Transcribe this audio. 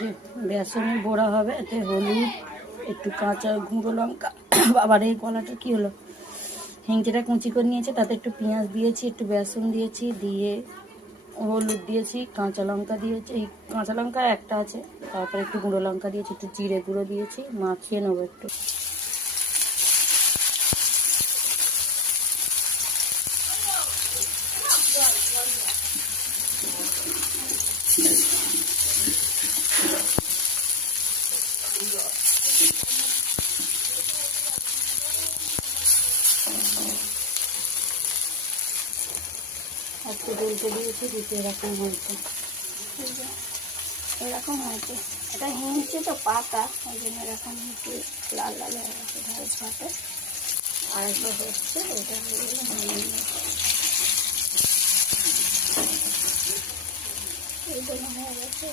যে বেসনের বড়া হবে, এতে হলুদ, একটু কাঁচা গুঁড়ো লঙ্কা, আবার এই কলাটা কী হলো, হিংচেটা কুচি করে নিয়েছে, তাতে একটু পেঁয়াজ দিয়েছি, একটু বেসন দিয়েছি, দিয়ে হলুদ দিয়েছি, কাঁচা লঙ্কা দিয়েছি, এই কাঁচা লঙ্কা একটা আছে, তারপরে একটু গুঁড়ো লঙ্কা দিয়েছি, একটু জিরে গুঁড়ো দিয়েছি, মাখিয়ে নেবো একটু। একটু বলতে দিয়েছি, দিতে এরকম হয়েছে, এরকম হয়েছে। এটা হিংচে তো পাতা, ওই জন্য এরকম একটু লাল লাল হয়ে গেছে ঢাল পাতে। আর একবার হচ্ছে, এটা হয়ে গেলে এই জন্য হয়ে গেছে।